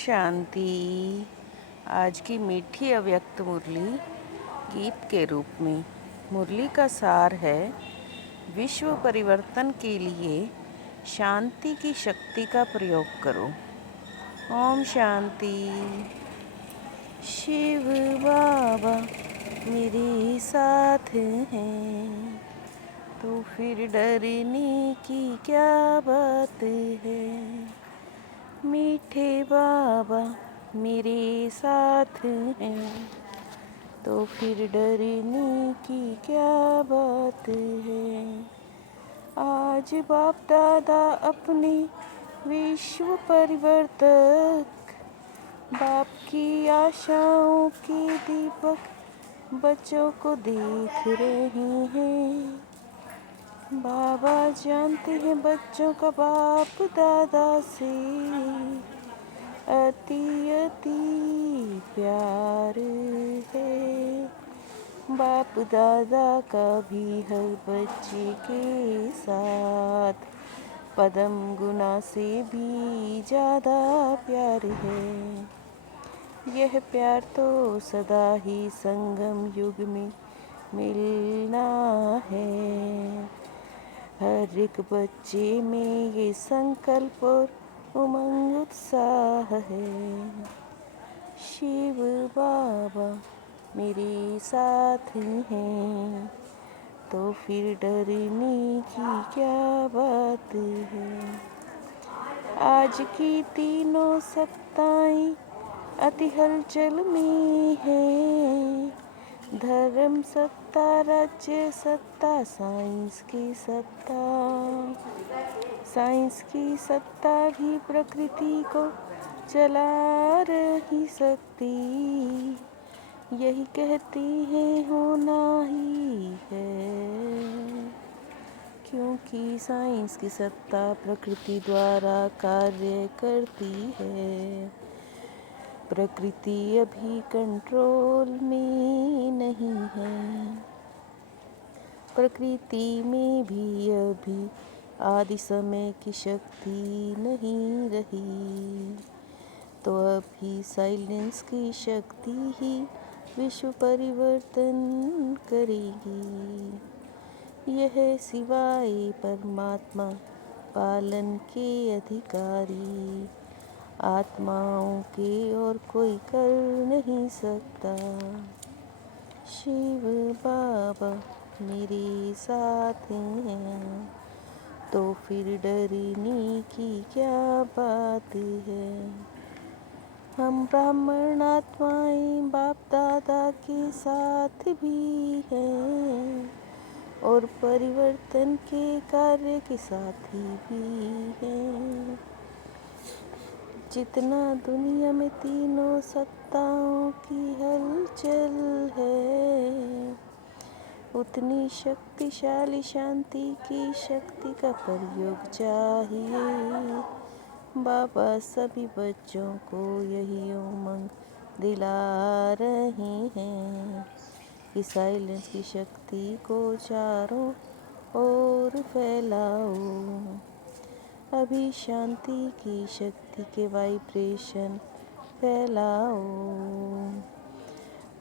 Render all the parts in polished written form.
शांति। आज की मीठी अव्यक्त मुरली गीत के रूप में। मुरली का सार है, विश्व परिवर्तन के लिए शांति की शक्ति का प्रयोग करो। ओम शांति। शिव बाबा मेरे साथ हैं, तो फिर डरने की क्या बात है। मीठे बाबा मेरे साथ हैं, तो फिर डरने की क्या बात है। आज बाप दादा अपने विश्व परिवर्तक, बाप की आशाओं के दीपक बच्चों को देख रहे हैं। बाबा जानते हैं बच्चों का बाप दादा से अति अति प्यार है। बाप दादा का भी हर बच्चे के साथ पदम गुना से भी ज़्यादा प्यार है। यह प्यार तो सदा ही संगम युग में मिलना है। हर एक बच्चे में ये संकल्प और उमंग उत्साह है। शिव बाबा मेरे साथ हैं, तो फिर डरने की क्या बात है। आज की तीनों सत्ताएं अति हलचल में है। धर्म सत्ता, राज्य सत्ता, साइंस की सत्ता। साइंस की सत्ता भी प्रकृति को चला रही सकती। यही कहती है होना ही है, क्योंकि साइंस की सत्ता प्रकृति द्वारा कार्य करती है। प्रकृति अभी कंट्रोल में नहीं है। प्रकृति में भी अभी आदि समय की शक्ति नहीं रही, तो अभी साइलेंस की शक्ति ही विश्व परिवर्तन करेगी। यह सिवाय परमात्मा पालन के अधिकारी आत्माओं के और कोई कर नहीं सकता। शिव बाबा मेरे साथ हैं, तो फिर डरने की क्या बात है। हम ब्राह्मण आत्माएं बाप दादा के साथ भी हैं, और परिवर्तन के कार्य के साथी भी हैं। जितना दुनिया में तीनों सत्ताओं की हलचल है, उतनी शक्तिशाली शांति की शक्ति का प्रयोग चाहिए। बाबा सभी बच्चों को यही उमंग दिला रहे हैं कि साइलेंस की शक्ति को चारों ओर फैलाओ। अभी शांति की शक्ति के वाइब्रेशन फैलाओ।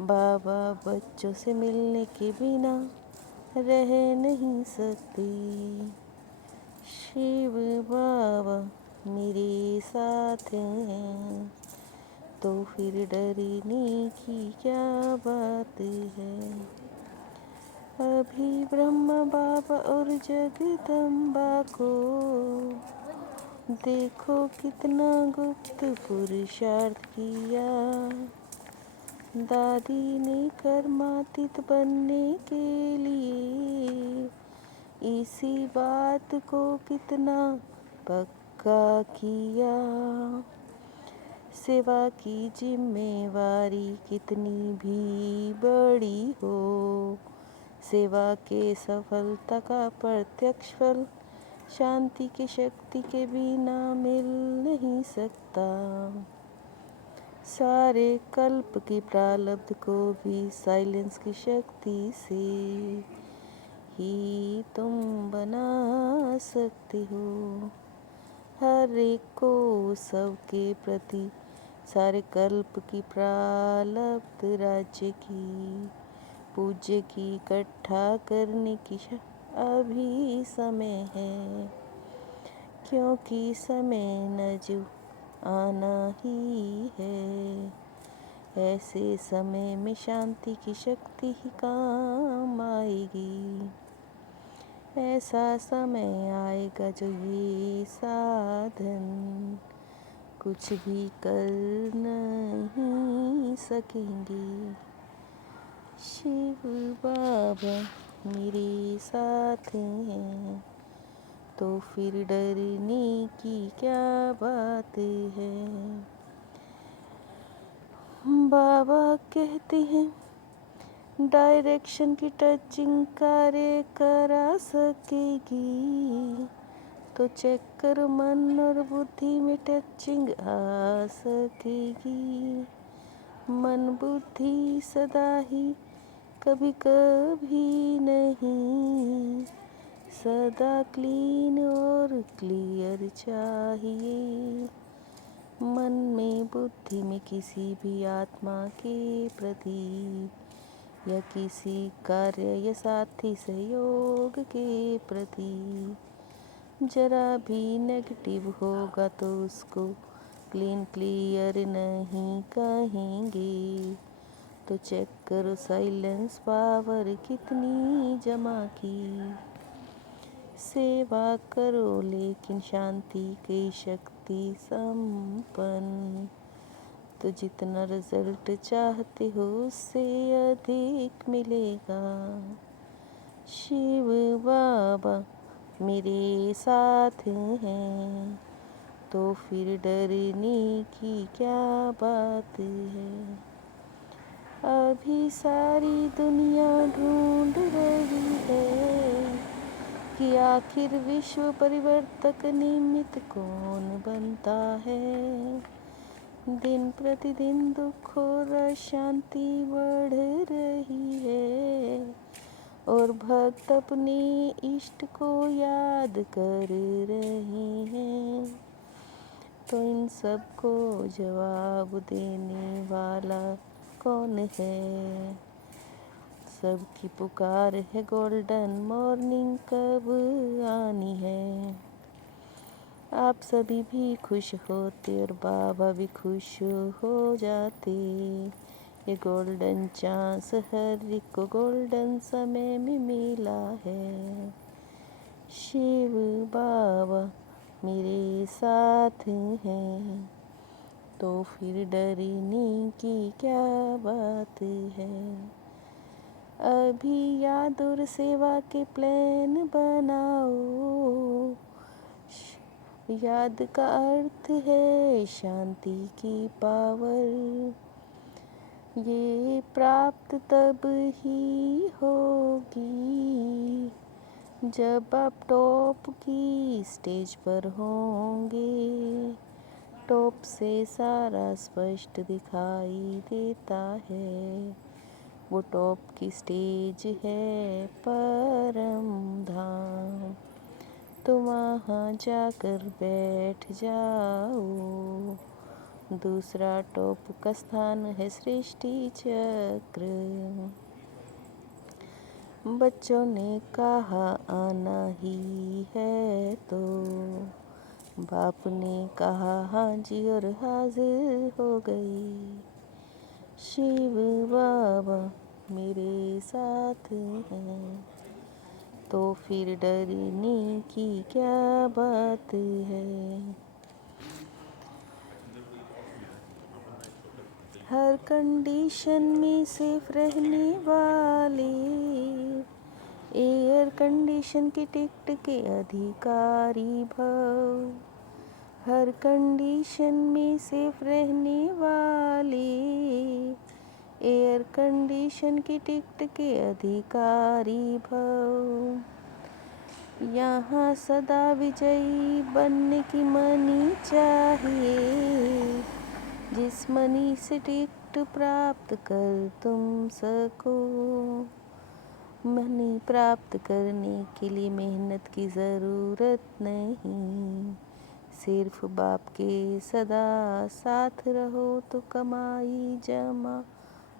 बाबा बच्चों से मिलने के बिना रह नहीं सकते। शिव बाबा मेरे साथ हैं, तो फिर डरने की क्या बात है। अभी ब्रह्मा बाबा और जगदम्बा को देखो कितना गुप्त पुरुषार्थ किया। दादी ने कर्मातीत बनने के लिए इसी बात को कितना पक्का किया। सेवा की जिम्मेवारी कितनी भी बड़ी हो, सेवा के सफलता का प्रत्यक्ष फल शांति की शक्ति के बिना मिल नहीं सकता। सारे कल्प की प्रारब्ध को भी साइलेंस की शक्ति से ही तुम बना सकते हो। हर एक को सबके प्रति सारे कल्प की प्रारब्ध राज्य की पूज्य की इकट्ठा करने की अभी समय है, क्योंकि समय न जो आना ही है। ऐसे समय में शांति की शक्ति ही काम आएगी। ऐसा समय आएगा जो ये साधन कुछ भी कर नहीं सकेंगे। शिव बाबा मेरे साथ हैं, तो फिर डरने की क्या बात है। बाबा कहते हैं डायरेक्शन की टचिंग कार्य करा सकेगी, तो चेक कर मन और बुद्धि में टचिंग आ सकेगी। मन बुद्धि सदा ही कभी कभी नहीं, सदा क्लीन और क्लियर चाहिए। मन में बुद्धि में किसी भी आत्मा के प्रति या किसी कार्य या साथी सहयोग के प्रति जरा भी नेगेटिव होगा तो उसको क्लीन क्लियर नहीं कहेंगे। तो चेक करो साइलेंस पावर कितनी जमा की। सेवा करो लेकिन शांति की शक्ति संपन्न, तो जितना रिजल्ट चाहते हो उससे अधिक मिलेगा। शिव बाबा मेरे साथ हैं, तो फिर डरने की क्या बात है। अभी सारी दुनिया ढूंढ रही है कि आखिर विश्व परिवर्तक निमित्त कौन बनता है। दिन प्रतिदिन दुख और अशांति बढ़ रही है, और भक्त अपने इष्ट को याद कर रहे हैं। तो इन सब को जवाब देने वाला कौन है। सबकी पुकार है गोल्डन मॉर्निंग कब आनी है। आप सभी भी खुश होते और बाबा भी खुश हो जाते। ये गोल्डन चांस हर एक को गोल्डन समय में मिला है। शिव बाबा मेरे साथ हैं, तो फिर डरने की क्या बात है। अभी याद और सेवा के प्लान बनाओ। याद का अर्थ है शांति की पावर। ये प्राप्त तब ही होगी जब आप टॉप की स्टेज पर होंगे। टॉप से सारा स्पष्ट दिखाई देता है। वो टॉप की स्टेज है परम धाम। तो वहाँ जाकर बैठ जाओ। दूसरा टॉप का स्थान है सृष्टि चक्र। बच्चों ने कहा आना ही है, तो बाप ने कहा हाँ जी और हाजिर हो गई। शिव बाबा मेरे साथ हैं, तो फिर डरने की क्या बात है। हर कंडीशन में सेफ रहने वाले एयर कंडीशन की टिकट के अधिकारी भव। हर कंडीशन में सेफ रहने वाले एयर कंडीशन की टिकट के अधिकारी भव। यहाँ सदा विजयी बनने की मनी चाहिए, जिस मनी से टिकट प्राप्त कर तुम सको। मनी प्राप्त करने के लिए मेहनत की ज़रूरत नहीं, सिर्फ बाप के सदा साथ रहो तो कमाई जमा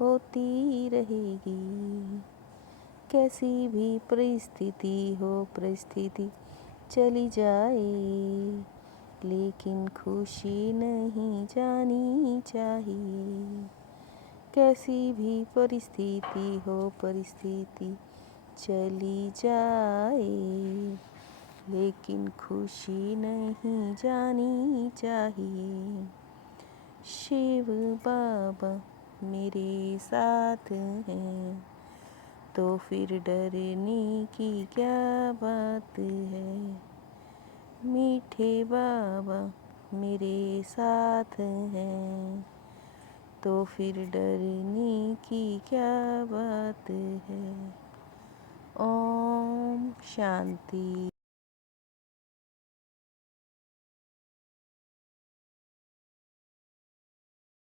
होती रहेगी। कैसी भी परिस्थिति हो, परिस्थिति चली जाए, लेकिन खुशी नहीं जानी चाहिए। कैसी भी परिस्थिति हो, परिस्थिति चली जाए, लेकिन खुशी नहीं जानी चाहिए। शिव बाबा मेरे साथ हैं, तो फिर डरने की क्या बात है। मीठे बाबा मेरे साथ हैं, तो फिर डरने की क्या बात है। ओम शांति।